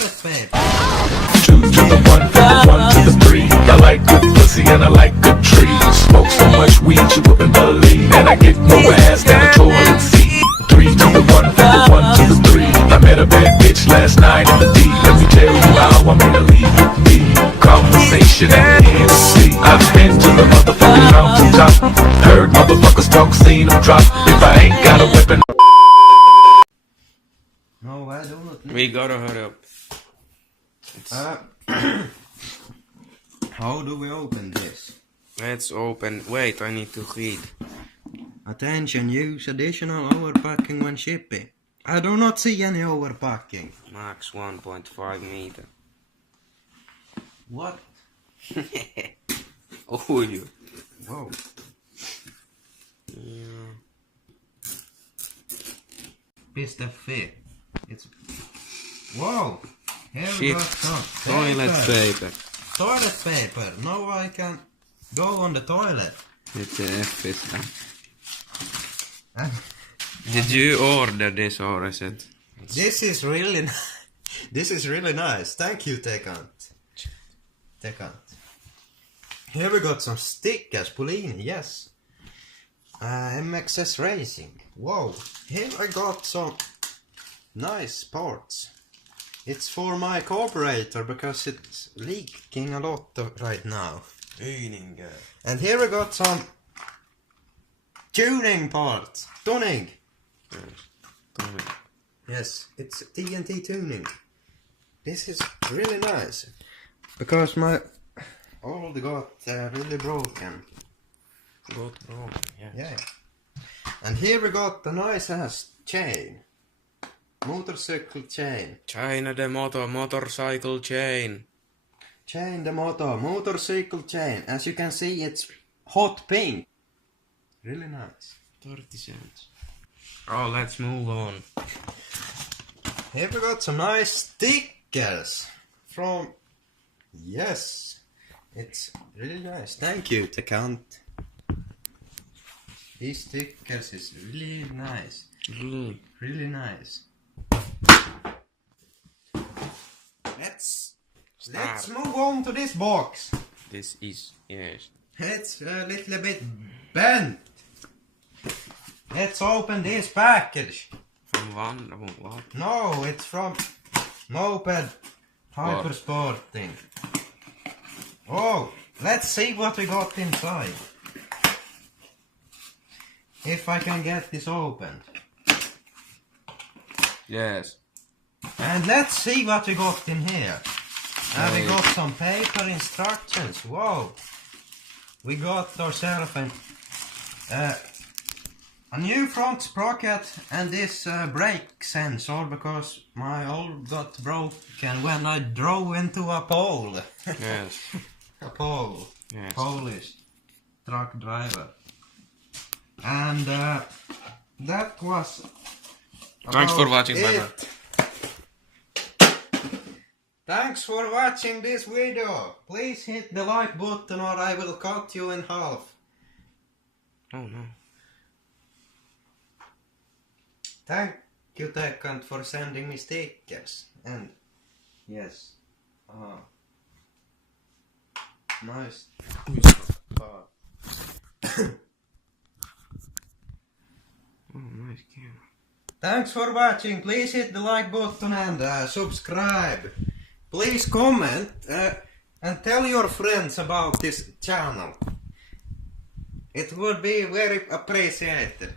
Toilet paper. 2 to the 1, from the 1 to the 3. I like good pussy and I like good trees. Smoke so much weed you wouldn't believe. And I get more ass than a toilet seat. 3 to the 1, from the 1 to the 3. I met a bad bitch last night in the D. Let me tell you how I made her leave with me. Conversation at the Hennessy. I've been to the motherfucking mountaintop. Heard motherfuckers talk, seen them drop. If I ain't got a weapon. No, I do not need. We gotta hurry up. How do we open this? Let's open. Wait, I need to read. Attention, use additional overpacking when shipping. I do not see any overpacking. Max 1.5 meter. What? Oh, you. Whoa. Yeah. Pista fit. It's. Whoa! Here we Shit. got some Toilet paper. Toilet paper. Now I can go on the toilet. It's a F is that. And Did you order this or is it? this is really this is really nice. Thank you, Tekant. Here we got some stickers. Polini, yes. MXS Racing. Whoa. Here I got some nice parts. It's for my carburetor because it's leaking a lot right now. And here we got some tuning parts. Tuning. Yes, it's TNT tuning. This is really nice. Because my old got really broken. Got broken, yeah. Yeah. And here we got the nice ass chain. Motorcycle chain. China the motorcycle chain. Chain the motorcycle chain. As you can see, it's hot pink. Really nice. 30 cents. Oh, let's move on. Here we got some nice stickers from. Yes, it's really nice. Thank you, Tekant. These stickers is really nice. Really nice. Let's move on to this box. This is, yes. It's a little bit bent. Let's open this package. From one, what? No, it's from Moped Hypersporting. Oh, let's see what we got inside. If I can get this opened. Yes. And let's see what we got in here. We got some paper instructions. Whoa. We got ourselves a new front sprocket and this brake sensor because my old got broken when I drove into a pole. Yes. A pole. Yes. Polish truck driver. And that was. Thanks for watching, it. bye-bye. Thanks for watching this video. Please hit the like button or I will cut you in half. Oh no. Thank you, Tekant, for sending me stickers. And yes. Nice. Oh, nice camera. Thanks for watching. Please hit the like button and subscribe. Please comment and tell your friends about this channel. It would be very appreciated.